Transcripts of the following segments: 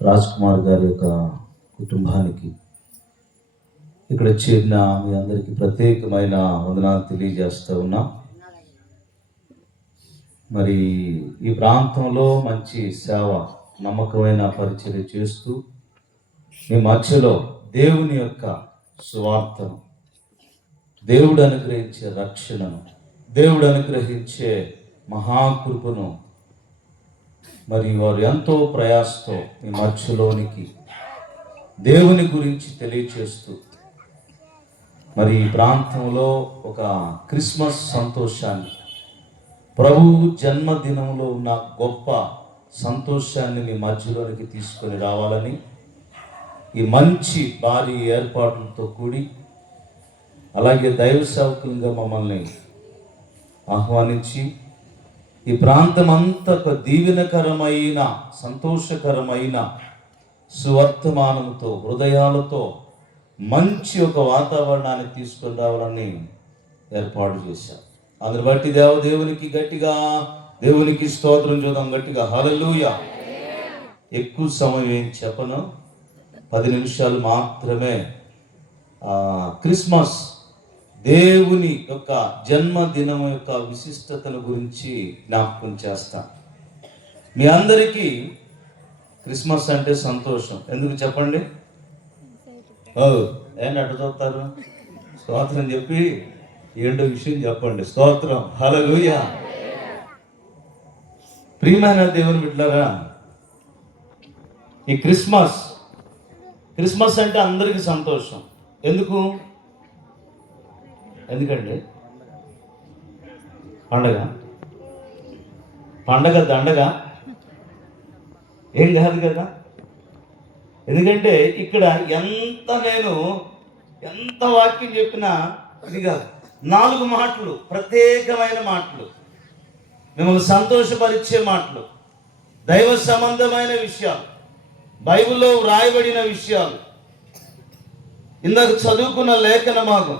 రాజ్ కుమార్ గారి యొక్క కుటుంబానికి, ఇక్కడ చేరిన మీ అందరికీ ప్రత్యేకమైన వందనాలు తెలియజేస్తూ ఉన్నా. మరి ఈ ప్రాంతంలో మంచి సేవ, నమ్మకమైన పరిచర్య చేస్తూ మీ మధ్యలో దేవుని యొక్క సువార్తను, దేవుడు అనుగ్రహించే రక్షణను, దేవుడు అనుగ్రహించే మహాకృపను మరి వారు ఎంతో ప్రయాసతో మీ మధ్యలోనికి దేవుని గురించి తెలియచేస్తూ మరి ఈ ప్రాంతంలో ఒక క్రిస్మస్ సంతోషాన్ని, ప్రభువు జన్మదినంలో ఉన్న గొప్ప సంతోషాన్ని మీ మధ్యలోనికి తీసుకొని రావాలని ఈ మంచి భారీ ఏర్పాట్లతో కూడి, అలాగే దైవ సేవకులుగా మమ్మల్ని ఆహ్వానించి ఈ ప్రాంతం అంతా ఒక దీవెనకరమైన, సంతోషకరమైన సువర్తమానంతో, హృదయాలతో మంచి ఒక వాతావరణాన్ని తీసుకొని రావాలని ఏర్పాటు చేశారు. అందుని బట్టి దేవునికి గట్టిగా దేవునికి స్తోత్రం చూద్దాం. గట్టిగా హల్లెలూయా. ఎక్కువ సమయం ఏం చెప్పను, 10 నిమిషాలు మాత్రమే క్రిస్మస్ దేవుని యొక్క జన్మదినం యొక్క విశిష్టతను గురించి జ్ఞాపకం చేస్తా. మీ అందరికీ క్రిస్మస్ అంటే సంతోషం. ఎందుకు చెప్పండి? ఏంటి అడ్డుతారు? స్తోత్రం చెప్పి ఏంటో విషయం చెప్పండి. స్తోత్రం, హల్లెలూయా. ప్రియమైన దేవుని బిడ్డలారా, ఈ క్రిస్మస్ అంటే అందరికీ సంతోషం. ఎందుకండి? పండగ దండగ ఏం కాదు కదా. ఎందుకంటే ఇక్కడ ఎంత వాక్యం చెప్పినా ఇది కాదు. 4 మాటలు, ప్రత్యేకమైన మాటలు, మిమ్మల్ని సంతోషపరిచే మాటలు, దైవ సంబంధమైన విషయాలు, బైబిల్లో వ్రాయబడిన విషయాలు, ఇందాక చదువుకున్న లేఖన భాగం,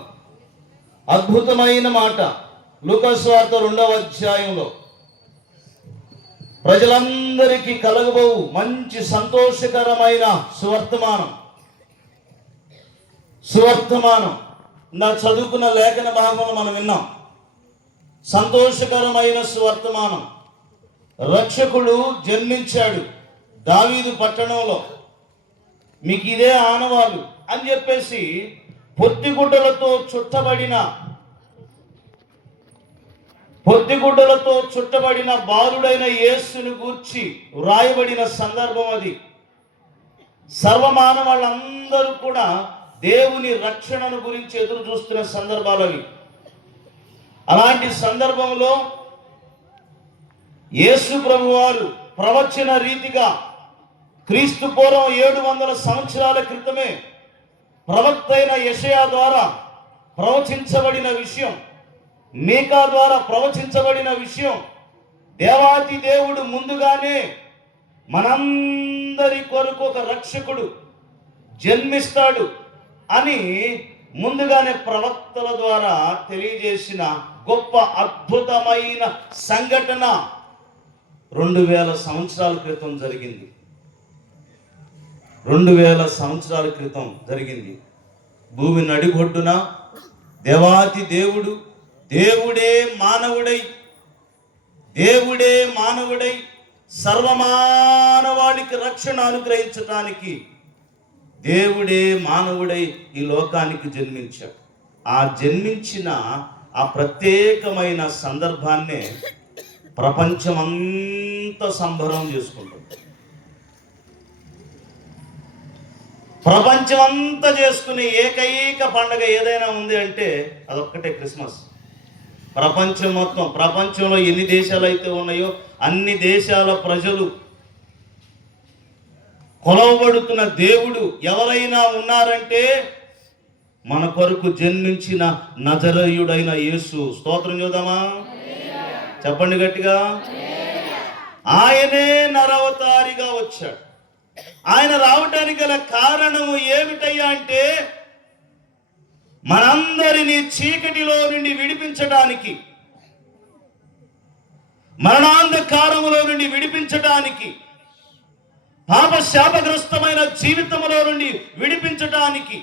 అద్భుతమైన మాట లూకాసు సువార్త 2వ అధ్యాయంలో ప్రజలందరికీ కలగబోవు మంచి సంతోషకరమైన సువర్తమానం ఇందాక చదువుకున్న లేఖన భాగంలో మనం విన్నాం. సంతోషకరమైన సువర్తమానం. రక్షకుడు జన్మించాడు దావీదు పట్టణంలో, మీకు ఇదే ఆనవాలు అని చెప్పేసి పొత్తిగుడ్డలతో చుట్టబడిన బాలుడైన యేసుని గూర్చి వ్రాయబడిన సందర్భం అది. సర్వమానవాళ్ళందరూ కూడా దేవుని రక్షణను గురించి ఎదురు చూస్తున్న సందర్భాలు అవి. అలాంటి సందర్భంలో యేసు ప్రభువారు ప్రవచన రీతిగా క్రీస్తు పూర్వం 700 సంవత్సరాల క్రితమే ప్రవక్త అయిన యెషయా ద్వారా ప్రవచించబడిన విషయం, మీకా ద్వారా ప్రవచించబడిన విషయం, దేవాతి దేవుడు ముందుగానే మనందరి కొరకు ఒక రక్షకుడు జన్మిస్తాడు అని ముందుగానే ప్రవక్తల ద్వారా తెలియజేసిన గొప్ప అద్భుతమైన సంఘటన 2000 సంవత్సరాల క్రితం జరిగింది. 2000 సంవత్సరాల క్రితం జరిగింది. భూమి నడిబొడ్డున దేవాతి దేవుడు, దేవుడే మానవుడై సర్వమానవాళికి రక్షణ అనుగ్రహించటానికి దేవుడే మానవుడై ఈ లోకానికి జన్మించాడు. ఆ జన్మించిన ఆ ప్రత్యేకమైన సందర్భాన్నే ప్రపంచమంతా సంబరం చేసుకుంటుంది. ప్రపంచమంతా చేసుకునే ఏకైక పండగ ఏదైనా ఉంది అంటే అదొక్కటే, క్రిస్మస్. ప్రపంచం మొత్తం, ప్రపంచంలో ఎన్ని దేశాలు అయితే ఉన్నాయో అన్ని దేశాల ప్రజలు కొలవబడుతున్న దేవుడు ఎవరైనా ఉన్నారంటే మన కొరకు జన్మించిన నజరేయుడైన యేసు. స్తోత్రం చూద్దామా? చెప్పండి గట్టిగా. ఆయనే నరవతారిగా వచ్చాడు. ఆయన రావటానికి గల కారణము ఏమిటయ్యా అంటే మనందరినీ చీకటిలో నుండి విడిపించడానికి, మరణాంధకారములో నుండి విడిపించడానికి, పాప శాపగ్రస్తమైన జీవితంలో నుండి విడిపించటానికి,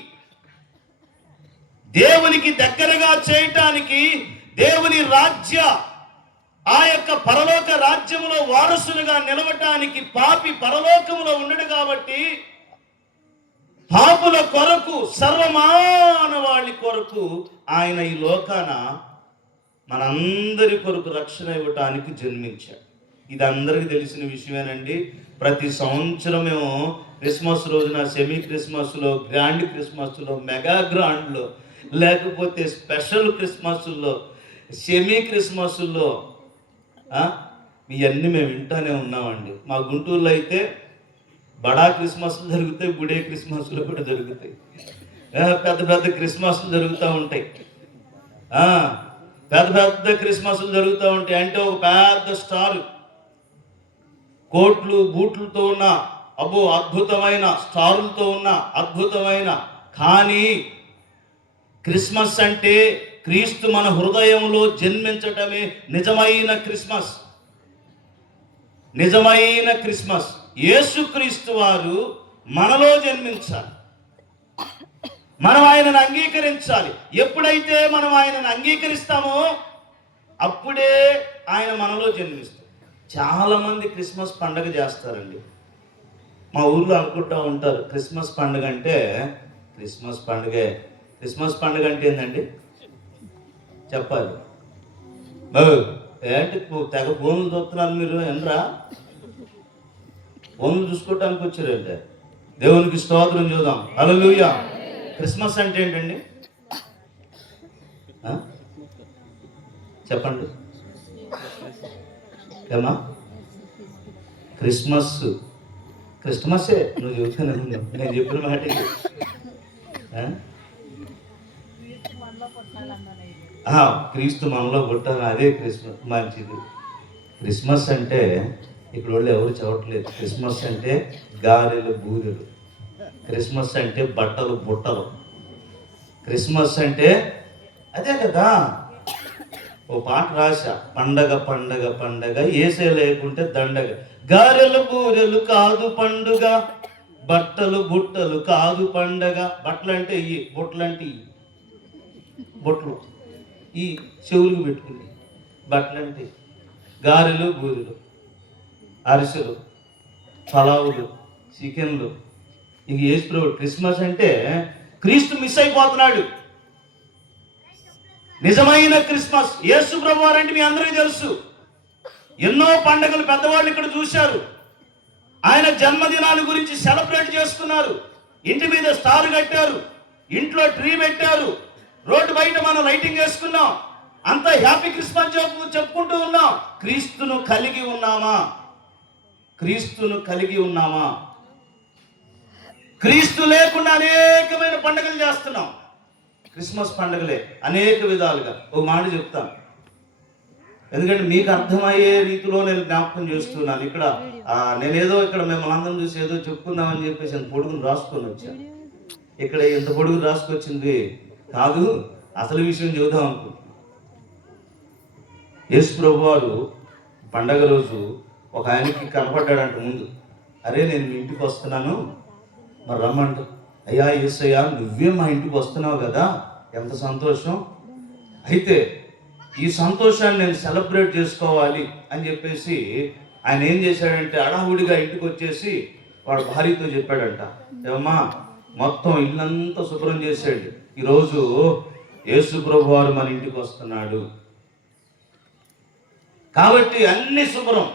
దేవునికి దగ్గరగా చేయటానికి, దేవుని రాజ్య ఆ యొక్క పరలోక రాజ్యములో వారసులుగా నిలవటానికి పాపి పరలోకములో ఉండడు కాబట్టి పాపుల కొరకు, సర్వమానవాళి కొరకు ఆయన ఈ లోకాన మనందరి కొరకు రక్షణ ఇవ్వటానికి జన్మించాడు. ఇది అందరికీ తెలిసిన విషయమేనండి. ప్రతి సంవత్సరం మేము క్రిస్మస్ రోజున, సెమీ క్రిస్మస్లో, గ్రాండ్ క్రిస్మస్లో, మెగా గ్రాండ్లో, లేకపోతే స్పెషల్ క్రిస్మస్లో, సెమీ క్రిస్మస్లో ఇవన్నీ మేము వింటానే ఉన్నామండి. మా గుంటూరులో అయితే బడా క్రిస్మస్లు జరుగుతాయి, బుడే క్రిస్మస్లు కూడా జరుగుతాయి, పెద్ద పెద్ద క్రిస్మస్లు జరుగుతూ ఉంటాయి, పెద్ద పెద్ద క్రిస్మస్లు జరుగుతూ ఉంటాయి. అంటే ఒక పెద్ద స్టార్, కోట్లు బూట్లతో ఉన్న, అద్భుతమైన స్టారులతో ఉన్న, అద్భుతమైన. కానీ క్రిస్మస్ అంటే క్రీస్తు మన హృదయంలో జన్మించటమే నిజమైన క్రిస్మస్. నిజమైన క్రిస్మస్ యేసుక్రీస్తు వారు మనలో జన్మించాలి. మనం ఆయనను అంగీకరించాలి. ఎప్పుడైతే మనం ఆయనను అంగీకరిస్తామో అప్పుడే ఆయన మనలో జన్మిస్తాడు. చాలామంది క్రిస్మస్ పండుగ చేస్తారండి. మా ఊర్లో అనుకుంటూ ఉంటారు, క్రిస్మస్ పండుగ అంటే క్రిస్మస్ పండుగే. క్రిస్మస్ పండుగ అంటే ఏంటండి చెప్పాలి. ఏంటి తెగ ఫోన్లు చూస్తున్నారు మీరు? ఎండ్రా ఫోన్లు చూసుకోవటానికి వచ్చారంటే దేవునికి స్తోత్రం చూద్దాం. హల్లెలూయా. క్రిస్మస్ అంటే ఏంటండి చెప్పండి ఏమా? క్రిస్మస్సే. నువ్వు చెబుతున్నాను, నేను చెప్పిన మాట. క్రీస్తు మనలో పుట్టాలి, అదే క్రిస్మస్. మంచిది. క్రిస్మస్ అంటే ఇక్కడ వాళ్ళు ఎవరు చెప్పట్లేదు. క్రిస్మస్ అంటే గారెలు బూరెలు, క్రిస్మస్ అంటే బట్టలు బుట్టలు, క్రిస్మస్ అంటే అదే కదా. ఓ పాట రాశా, పండగ పండగ పండగ ఏసే లేకుంటే దండగ, గారెలు బూరెలు కాదు పండుగ, బట్టలు బుట్టలు కాదు పండగ. బట్టలు అంటే ఇవి, బుట్టలు అంటే ఇవి, బొట్లు ఈ చెవులకు పెట్టుకుని, బట్టలు అంటే గారెలు బూరెలు, అరిసెలు, పలావులు, చికెన్లు. ఇంక యేసు క్రిస్మస్ అంటే క్రీస్తు మిస్ అయిపోతున్నాడు. నిజమైన క్రిస్మస్ యేసు ప్రభు వారంటే మీ అందరికీ తెలుసు. ఎన్నో పండుగలు పెద్దవాళ్ళు ఇక్కడ చూశారు. ఆయన జన్మదినాల గురించి సెలబ్రేట్ చేసుకున్నారు. ఇంటి మీద స్టార్ కట్టారు, ఇంట్లో ట్రీ పెట్టారు, రోడ్డు బయట మనం లైటింగ్ వేసుకున్నాం, అంతా హ్యాపీ క్రిస్మస్ చెప్పుకుంటూ ఉన్నాం. క్రీస్తును కలిగి ఉన్నామా? క్రీస్తును కలిగి ఉన్నామా? క్రీస్తు లేకుండా అనేకమైన పండుగలు చేస్తున్నాం. క్రిస్మస్ పండుగలే అనేక విధాలుగా. ఒక మాట చెప్తాను, ఎందుకంటే మీకు అర్థమయ్యే రీతిలో నేను జ్ఞాపకం చేస్తున్నాను. ఇక్కడ నేనేదో ఇక్కడ మిమ్మల్ని అందరం చూసి ఏదో చెప్పుకుందామని చెప్పేసి పొడుగును రాసుకొని వచ్చాను. ఇక్కడ ఎంత పొడుగు రాసుకొచ్చింది కాదు, అసలు విషయం చూద్దాం అనుకుంటున్నాను. యేసు ప్రభు వారు పండగ రోజు ఒక ఆయనకి కనపడ్డాడంట ముందు. అరే నేను మీ ఇంటికి వస్తున్నాను, మరి రమ్మంట. అయ్యా యేసయ్యా, నువ్వే మా ఇంటికి వస్తున్నావు కదా, ఎంత సంతోషం. అయితే ఈ సంతోషాన్ని నేను సెలబ్రేట్ చేసుకోవాలి అని చెప్పేసి ఆయన ఏం చేశాడంటే హడావుడిగా ఇంటికి వచ్చేసి వాడు భార్యతో చెప్పాడంట, ఏమ్మా మొత్తం ఇల్లంతా శుభ్రం చేశాడు, ఈరోజు యేసు ప్రభు వారు మన ఇంటికి వస్తున్నాడు కాబట్టి అన్ని శుభ్రం,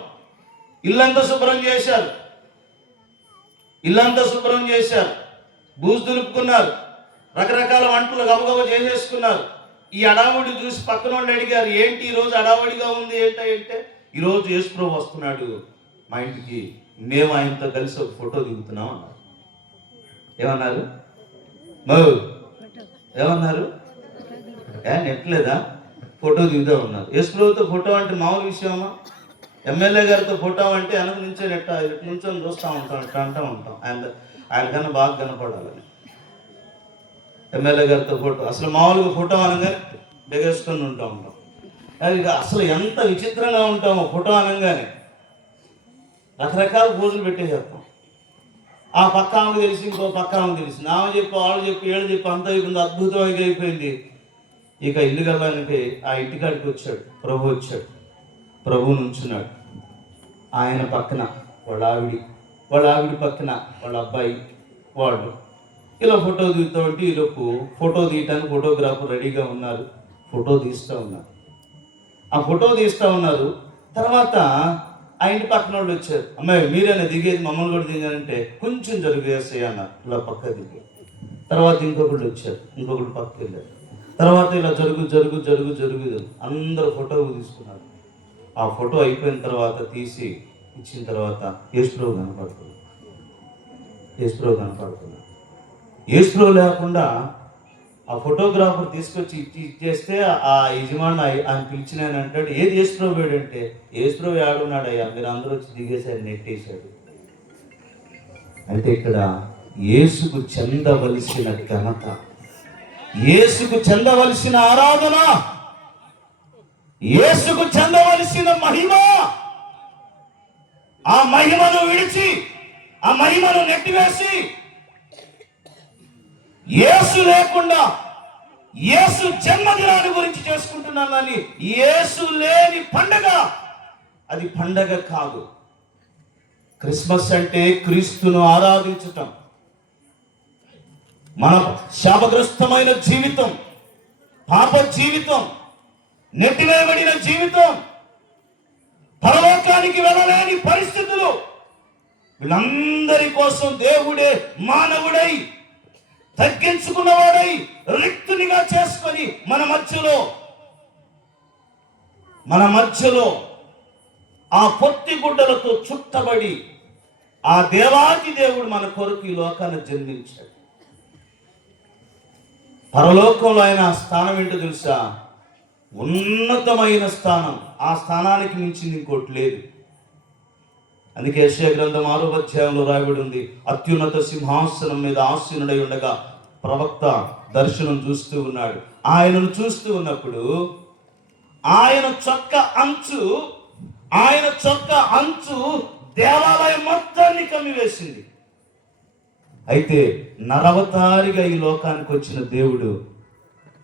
ఇల్లంతా శుభ్రం చేశారు, ఇల్లంతా శుభ్రం చేశారు, బూజు దులుపుకున్నారు, రకరకాల వంటలు గబగబ చేసేసుకున్నారు. ఈ అడావుడి చూసి పక్కన వాళ్ళు అడిగారు, ఏంటి ఈరోజు అడావుడిగా ఉంది ఏంటంటే, ఈరోజు యేసు ప్రభు వస్తున్నాడు మా ఇంటికి, మేము ఆయనతో కలిసి ఒక ఫోటో దిగుతున్నాం అన్నారు. ఏమన్నారు? ఏమన్నారు? నెట్లేదా? ఫోటో దిగుతా ఉన్నారు. యేసు ప్రభుతో ఫోటో అంటే మామూలు విషయమా? ఎమ్మెల్యే గారితో ఫోటో అంటే వెనక నుంచే నుంచొని చూస్తూ ఉంటాం, ఇట్లా అంటూ ఉంటాం, ఆయన కన్నా బాగా కనపడాలని. ఎమ్మెల్యే గారితో ఫోటో అసలు మామూలుగా ఫోటో అనగానే బెగేసుకొని ఉంటాం. అది అసలు ఎంత విచిత్రంగా ఉంటామో ఫోటో అనగానే రకరకాల పోజులు పెట్టేసేస్తాం. ఆ పక్క ఆమెకు తెలిసి ఇంకో పక్క ఆమెకు తెలిసింది. ఆమె చెప్పి వాళ్ళు చెప్పి ఏళ్ళు చెప్పి అంత అయిపోయింది, అద్భుతంగా అయిపోయింది. ఇక ఇల్లు కలడానికి ఆ ఇంటికాడికి వచ్చాడు. ప్రభు వచ్చాడు. ప్రభు నుంచున్నాడు. ఆయన పక్కన వాళ్ళ ఆవిడి పక్కన వాళ్ళ అబ్బాయి వాడు. ఇలా ఫోటో దిగుతూ ఉంటే ఈలోపు ఫోటో తీయటానికి ఫోటోగ్రాఫర్ రెడీగా ఉన్నారు. ఫోటో తీస్తూ ఉన్నారు. ఆ ఫోటో తీస్తూ ఉన్నారు. తర్వాత ఆ ఇంటి పక్కన వాళ్ళు వచ్చారు. అమ్మాయి మీరైనా దిగేది, మమ్మల్ని కూడా దిగారంటే కొంచెం జరుగుసేయి అన్నారు. ఇలా పక్క దిగి తర్వాత ఇంకొకళ్ళు వచ్చారు. ఇంకొకళ్ళు పక్కకి వెళ్ళారు. తర్వాత ఇలా జరుగు అందరూ ఫోటో తీసుకున్నారు. ఆ ఫోటో అయిపోయిన తర్వాత తీసి ఇచ్చిన తర్వాత యేసుప్రభు కనపడుతుంది. యేసుప్రభు లేకుండా ఆ ఫోటోగ్రాఫర్ తీసుకొచ్చి ఇచ్చేస్తే ఆ యజమాని ఆయన పిలిచిన ఆయన అంటాడు, ఏది యేసుప్రభు అంటే, యేసుప్రభు ఆడున్నాడు అయ్యా, మీరు అందరూ వచ్చి దిగేశారు, నెట్టేశాడు. అంటే ఇక్కడ యేసుకు చెందవలసిన ఘనత, యేసుకు చెందవలసిన ఆరాధన, యేసుకు చెందవలసిన మహిమ, ఆ మహిమను విడిచి ఆ మహిమను నెట్టివేసి యేసు లేకుండా యేసు జన్మదినాన్ని గురించి చేసుకుంటున్నాం. కానీ యేసు లేని పండగ అది పండగ కాదు. క్రిస్మస్ అంటే క్రీస్తును ఆరాధించటం. మన శాపగ్రస్తమైన జీవితం, పాప జీవితం, నెట్టివేయబడిన జీవితం, పరలోకానికి వెళ్ళలేని పరిస్థితులు, వీళ్ళందరి కోసం దేవుడే మానవుడై తగ్గించుకున్నవాడై రిక్తునిగా చేసుకొని మన మధ్యలో ఆ పొత్తి గుడ్డలతో చుట్టబడి ఆ దేవాది దేవుడు మన కొరకు ఈ లోకాన్ని జన్మించాడు. పరలోకంలో ఆయన స్థానం ఏంటో తెలుసా? ఉన్నతమైన స్థానం. ఆ స్థానానికి మించింది ఇంకోటి లేదు. అందుకే యెషయా గ్రంథం 6వ అధ్యాయంలో రాయబడి ఉంది, అత్యున్నత సింహాసనం మీద ఆసీనుడై ఉండగా ప్రవక్త దర్శనం చూస్తూ ఉన్నాడు. ఆయనను చూస్తూ ఉన్నప్పుడు ఆయన చొక్క అంచు దేవాలయం మొత్తాన్ని కమ్మివేసింది. అయితే నరవతారిగా ఈ లోకానికి వచ్చిన దేవుడు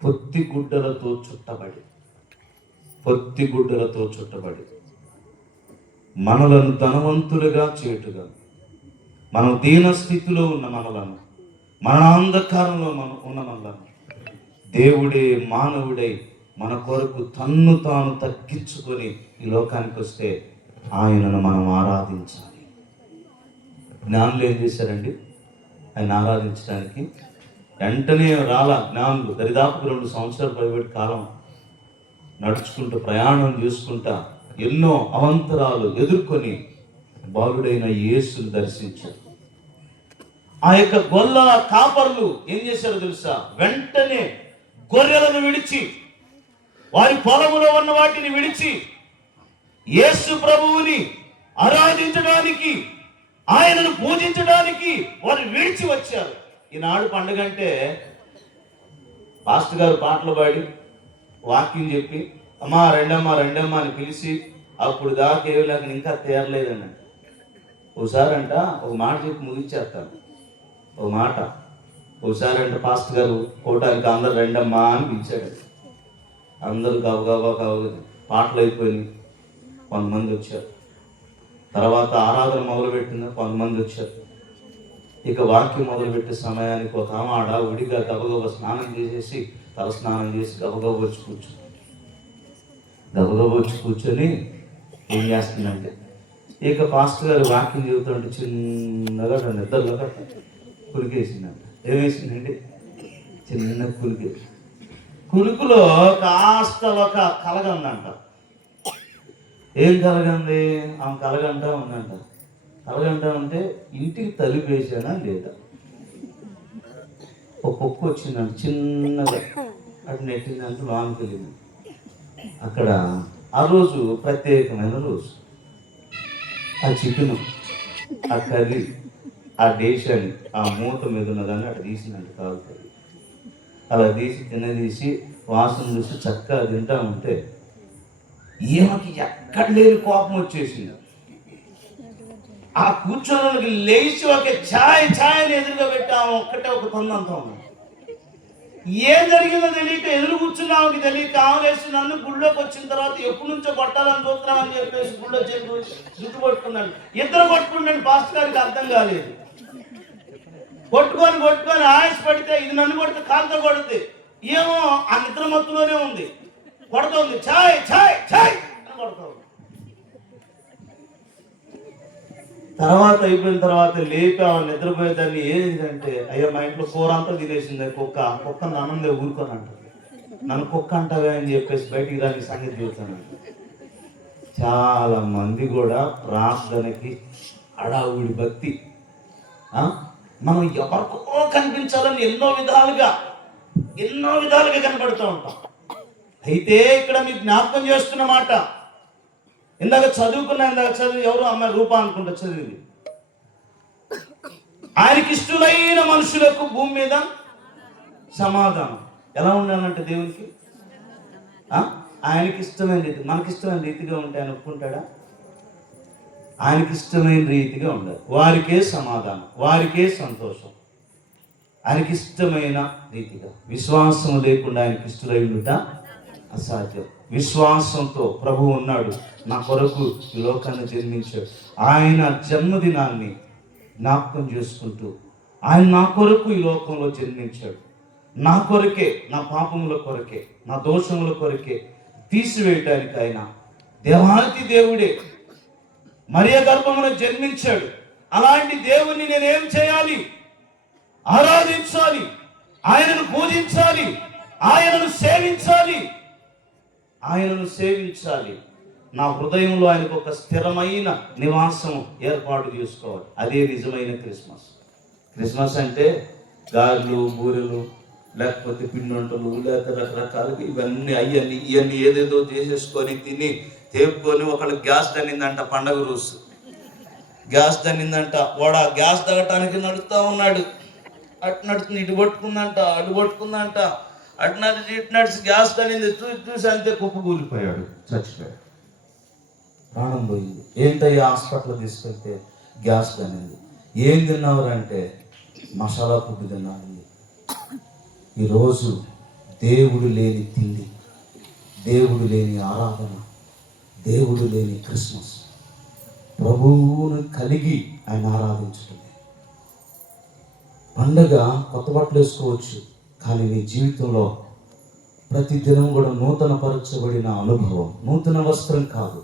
పొత్తి గుడ్డలతో చుట్టబడి మనలను ధనవంతులుగా చేటుగా, మనం దీన స్థితిలో ఉన్న మనలను, మరణాంధకారంలో ఉన్న మనలను దేవుడే మానవుడై మన కొరకు తన్ను తాను తగ్గించుకొని ఈ లోకానికి వస్తే ఆయనను మనం ఆరాధించాలి. జ్ఞానులు ఏం చేశారండి? ఆయన ఆరాధించడానికి వెంటనే జ్ఞానులు దరిదాపు 2 సంవత్సరాల పైబడి కాలం నడుచుకుంటూ ప్రయాణం చేసుకుంటా ఎన్నో అవంతరాలు ఎదుర్కొని బాలుడైన యేసును దర్శించారు. ఆ యొక్క గొల్ల కాపర్లు ఏం చేశారో తెలుసా? వెంటనే గొర్రెలను విడిచి, వారి పొలములో ఉన్న వాటిని విడిచి యేసు ప్రభువుని ఆరాధించడానికి, ఆయనను పూజించడానికి వారు విడిచి వచ్చారు. ఈనాడు పండుగ అంటే పాస్టర్ గారు పాటలు పాడి వాక్యం చెప్పి అమ్మా రెండమ్మా అని పిలిచి అప్పుడు దాకా ఏమి లేక ఇంకా తేరలేదండి. ఒకసారి అంట ఒక మాట చెప్పి ముగించేస్తాను. ఒక మాట ఒకసారి అంట పాస్టర్ గారు కోటానికి అందరు రెండమ్మా అని పిలిచాడు. అందరూ గబగబా పాటలు అయిపోయినాయి. కొంతమంది వచ్చారు. తర్వాత ఆరాధన మొదలుపెట్టింది, కొంతమంది వచ్చారు. ఇక వాక్యం మొదలుపెట్టే సమయానికి ఒక ఆడ ఉడిగా గబగబ స్నానం చేసేసి, తల స్నానం చేసి గబగబ వచ్చి కూర్చొని ఏం చేస్తుందంటే, ఇక పాస్టర్ గారు వాక్యం చెబుతుంటే చిన్నగా నిద్రలో కులికేసిందంట. ఏమేసిందండి? చిన్న కులుకులో కాస్త ఒక కలగందంట. ఏం కలగంది? ఆమె కలగంటా ఉందంట. కలగంటా ఉంటే ఇంటికి తలుపు వేసానా లేదా, ఒక కుక్క వచ్చిందంట చిన్నగా, అటు నెట్టిందంటే లోనికి వెళ్ళింది. అక్కడ ఆ రోజు ప్రత్యేకమైన రోజు. ఆ చికెను, ఆ కర్రీ, ఆ డేష్ అని ఆ మూత మీద ఉన్నదాన్ని అటు తీసిందంట. కాదు అలా తీసి వాసన చూసి చక్కగా తింటా ఉంటే ఈమెకి ఎక్కడ లేని కోపం వచ్చేసింది. ఆ కూర్చోడానికి లేచి ఒక ఛాయ్ అని ఎదురుగా పెట్టాము. ఒక్కటే ఒక తొందంతా ఉంది. ఏం జరిగిందో తెలియక ఎదురు కూర్చున్నామకి తెలియక ఆమెలేసి నన్ను గుళ్ళోకి వచ్చిన తర్వాత ఎప్పటి నుంచో కొట్టాలని చూస్తున్నామని చెప్పేసి గుళ్ళో జుట్టు కొట్టుకున్నాడు. ఇద్దరు కొట్టుకుంటాను. పాస్టర్ గారికి అర్థం కాలేదు. కొట్టుకొని ఆయాస పడితే ఇది నన్ను కొడితే కాలుతో కొడుతుంది. ఏమో ఆ నిద్ర మత్తులోనే ఉంది. కొడుతుంది ఛాయ్ అని కొడుతుంది. తర్వాత అయిపోయిన తర్వాత లేపి ఆమె నిద్రపోయేదాన్ని ఏంటంటే, అయ్యా మా ఇంట్లో కూర అంతా తినేసింది కుక్క నన్నుందే ఊరుకొని అంటుంది. నన్ను కుక్క అంటావే అని చెప్పేసి బయటికి రాని సంగతి చూస్తాను. చాలా మంది కూడా ప్రార్థనకి హడావుడి భక్తి, మనం ఎవరికో కనిపించాలని ఎన్నో విధాలుగా కనపడుతూ ఉంటాం. అయితే ఇక్కడ మీకు జ్ఞాపకం చేస్తున్న మాట, ఇందాక చదువు ఎవరు అమ్మాయి రూపా అనుకుంటా చదివింది. ఆయనకి ఇష్టమైన మనుషులకు భూమి మీద సమాధానం. ఎలా ఉండాలంటే దేవునికి ఆయనకి ఇష్టమైన రీతి, మనకి ఇష్టమైన రీతిగా ఉంటే ఆయన ఒప్పుకుంటాడా? ఆయనకి ఇష్టమైన రీతిగా ఉండాలి. వారికే సమాధానం, వారికే సంతోషం. ఆయనకి ఇష్టమైన రీతిగా. విశ్వాసం లేకుండా ఆయనకి ఇష్టమై ఉండుట అసాధ్యం. విశ్వాసంతో ప్రభు ఉన్నాడు, నా కొరకు ఈ లోకాన్ని జన్మించాడు. ఆయన జన్మదినాన్ని జ్ఞాపకం చేసుకుంటూ ఆయన నా కొరకు ఈ లోకంలో జన్మించాడు. నా కొరకే, నా పాపముల కొరకే, నా దోషముల కొరకే తీసివేయటానికి ఆయన దేవాతి దేవుడే మరియ గర్భమున జన్మించాడు. అలాంటి దేవుణ్ణి నేనేం చేయాలి? ఆరాధించాలి, ఆయనను పూజించాలి, ఆయనను సేవించాలి. నా హృదయంలో ఆయనకు ఒక స్థిరమైన నివాసం ఏర్పాటు చేసుకోవాలి. అదే నిజమైన క్రిస్మస్ అంటే గారెలు, బూరెలు, లేకపోతే పిండొంటలు, లేకపోతే రకరకాలుగా ఇవన్నీ ఏదేదో చేసేసుకొని తిని తేపుకొని. ఒకళ్ళు గ్యాస్ తన్నిందంట, పండగ రోజు గ్యాస్ తన్నిందంట. వాడు ఆ గ్యాస్ తగ్గటానికి నడుస్తూ ఉన్నాడు. అటు నడుస్తుంది, ఇటు పట్టుకుందంట, అటు పట్టుకుందంట, అటు నడిచి ఇటు నడిచి గ్యాస్ తన్నింది. చూసి అంతే కుప్పకూలిపోయాడు, చచ్చిపోయాడు, ప్రాణం పోయింది. ఏంటయ్యా హాస్పిటల్ తీసుకెళ్తే గ్యాస్ తన్నింది. ఏం తిన్నావురంటే మసాలా ఫుడ్ తిన్నాను. ఈరోజు దేవుడు లేని తిండి, దేవుడు లేని ఆరాధన, దేవుడు లేని క్రిస్మస్. ప్రభువును కలిగి ఆయన ఆరాధించటమే పండగ. కొత్త బట్టలు వేసుకోవచ్చు, కానీ నీ జీవితంలో ప్రతిదినం కూడా నూతనపరచబడిన అనుభవం. నూతన వస్త్రం కాదు,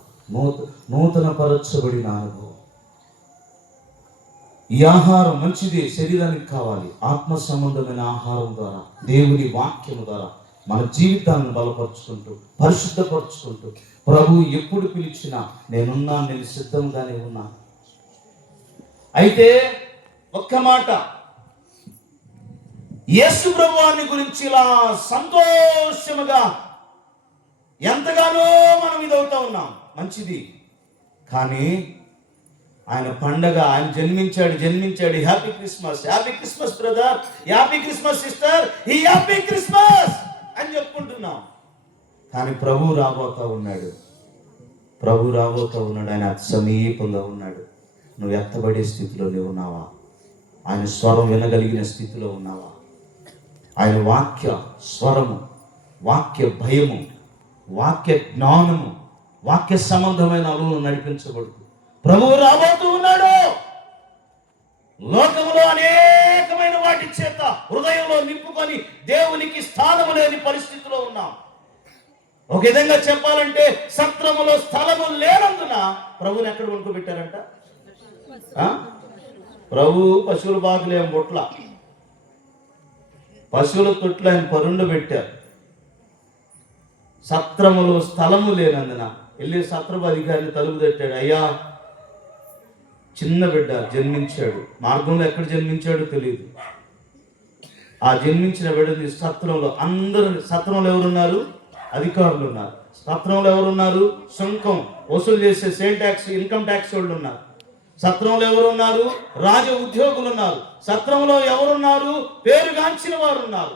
నూతనపరచబడిన అనుభవం. ఈ ఆహారం మంచిది, శరీరానికి కావాలి. ఆత్మ సంబంధమైన ఆహారం ద్వారా, దేవుని వాక్యము ద్వారా మన జీవితాన్ని బలపరుచుకుంటూ, పరిశుద్ధపరుచుకుంటూ, ప్రభు ఎప్పుడు పిలిచినా నేనున్నాను, నేను సిద్ధంగానే ఉన్నాను. అయితే ఒక్క మాట, యేసు ప్రభువాని గురించి ఇలా సంతోషముగా ఎంతగానో మనం ఇదవుతా ఉన్నాం, మంచిది. కానీ ఆయన పండగ, ఆయన జన్మించాడు. Happy Christmas brother, happy Christmas sister, ఈ హ్యాపీ క్రిస్మస్ అని చెప్పుకుంటున్నాం. కానీ ప్రభు రాబోతా ఉన్నాడు. ఆయన అతి సమీపంగా ఉన్నాడు. నువ్వు ఎత్తబడే స్థితిలో ఉన్నావా? ఆయన స్వరం వినగలిగిన స్థితిలో ఉన్నావా? ఆయన వాక్య స్వరము, వాక్య భయము, వాక్య జ్ఞానము, వాక్య సంబంధమైన అలువును నడిపించబడుతూ ప్రభువు రాబోతూ ఉన్నాడు. లోకములో అనేకమైన వాటి చేత హృదయంలో నింపుకొని దేవునికి స్థానము లేని పరిస్థితిలో ఉన్నాం. ఒక విధంగా చెప్పాలంటే సత్రములో స్థలము లేనందున ప్రభువుని ఎక్కడ కొనుక్కోబెట్టారంట? ప్రభు పశువుల బాగులేం బొట్ల, పశువుల తొట్లు ఆయన పరుండు పెట్టారు. సత్రములో స్థలము లేనందున వెళ్ళి సత్రపు అధికారిని తలుపు తట్టాడు. అయ్యా, చిన్న బిడ్డ జన్మించాడు, మార్గంలో ఎక్కడ జన్మించాడో తెలియదు. ఆ జన్మించిన బిడ్డని సత్రంలో, సత్రంలో ఎవరున్నారు? అధికారులు ఉన్నారు. సత్రంలో ఎవరున్నారు? సుంకం వసూలు చేసే సేల్ ట్యాక్స్, ఇన్కమ్ ట్యాక్స్ వాళ్ళు ఉన్నారు. సత్రంలో ఎవరున్నారు? రాజ ఉద్యోగులు ఉన్నారు. సత్రంలో ఎవరున్నారు? పేరుగాంచిన వారు ఉన్నారు.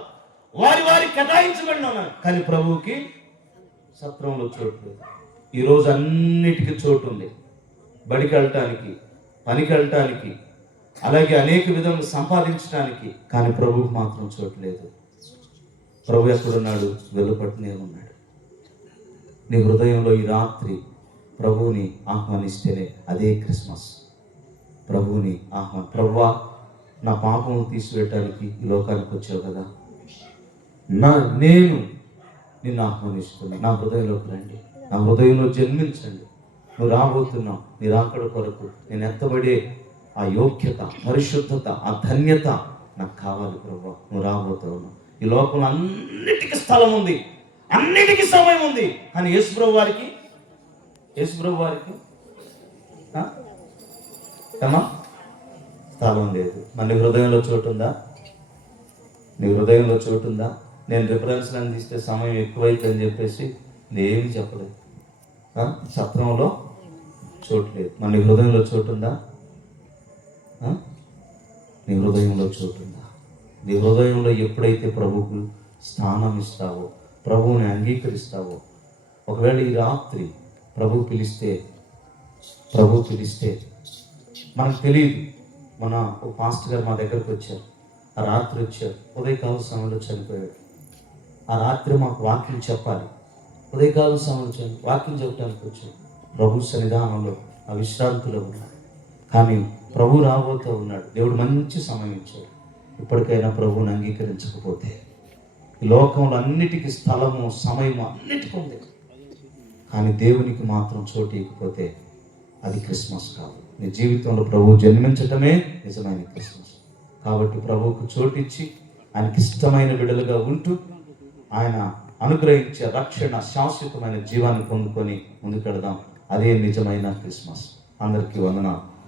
వారి కేటాయించబడిన ఉన్నారు. కానీ ప్రభువుకి సత్రంలో చోటు లేదు. ఈరోజు అన్నిటికీ చోటు ఉంది. బడికి వెళ్ళటానికి, పనికి వెళ్ళటానికి, అలాగే అనేక విధములు సంపాదించడానికి. కానీ ప్రభువుకు మాత్రం చోటు లేదు. ప్రభు ఎక్కడున్నాడు? వెలుపట్టునే ఉన్నాడు. నీ హృదయంలో ఈ రాత్రి ప్రభువుని ఆహ్వానిస్తేనే అదే క్రిస్మస్. ప్రభువుని ప్రభువా, నా పాపము తీసివేయటానికి ఈ లోకానికి వచ్చావు కదా, నేను నిన్ను ఆహ్వానిస్తున్నాను. నా హృదయంలోకి రండి, నా హృదయంలో జన్మించండి. నువ్వు రాబోతున్నావు. నీ రాకడ కొరకు నేను ఎత్తబడే ఆ యోగ్యత, పరిశుద్ధత, ఆ ధన్యత నాకు కావాలి ప్రభువా. నువ్వు రాబోతున్నావు. ఈ లోకంలో అన్నిటికీ స్థలం ఉంది, అన్నిటికీ సమయం ఉంది. కానీ యేసు ప్రభు వారికి స్థలం లేదు. మన హృదయంలో చోటు ఉందా? నీ హృదయంలో చోటు ఉందా? నేను రిఫరెన్స్ అందిస్తే సమయం ఎక్కువైతే అని చెప్పేసి నేనేమి చెప్పలేదు. సత్రంలో చోటు లేదు. మన హృదయంలో చోటు ఉందా? నీ హృదయంలో చోటు ఉందా? నీ హృదయంలో ఎప్పుడైతే ప్రభువుకు స్థానం ఇస్తావో, ప్రభువుని అంగీకరిస్తావో, ఒకవేళ ఈ రాత్రి ప్రభు పిలిస్తే మనకు తెలియదు. మన ఒక పాస్టర్ గారు మా దగ్గరకు వచ్చారు. ఆ రాత్రి వచ్చారు, ఉదయకాల సమయంలో చనిపోయాడు. ఆ రాత్రి మాకు వాక్యం చెప్పాలి. ఉదయకాల సమయంలో వాక్యం చెప్పడానికి వచ్చాడు. ప్రభు సన్నిధానంలో ఆ విశ్రాంతిలో ఉన్నాడు. కానీ ప్రభు రాబోతూ ఉన్నాడు. దేవుడు మంచి సమయం ఇచ్చాడు. ఇప్పటికైనా ప్రభువుని అంగీకరించకపోతే ఈ లోకంలో అన్నిటికీ స్థలము, సమయము అన్నిటికీ ఉంది. కానీ దేవునికి మాత్రం చోటు ఇవ్వకపోతే అది క్రిస్మస్ కాదు. నీ జీవితంలో ప్రభువు జన్మించటమే నిజమైన క్రిస్మస్. కాబట్టి ప్రభువుకు చోటిచ్చి ఆయనకి ఇష్టమైన బిడ్డలుగా ఉంటూ ఆయన అనుగ్రహించే రక్షణ, శాశ్వతమైన జీవాన్ని పొందుకొని ముందుకెడదాం. అదే నిజమైన క్రిస్మస్. అందరికీ వందనాలు.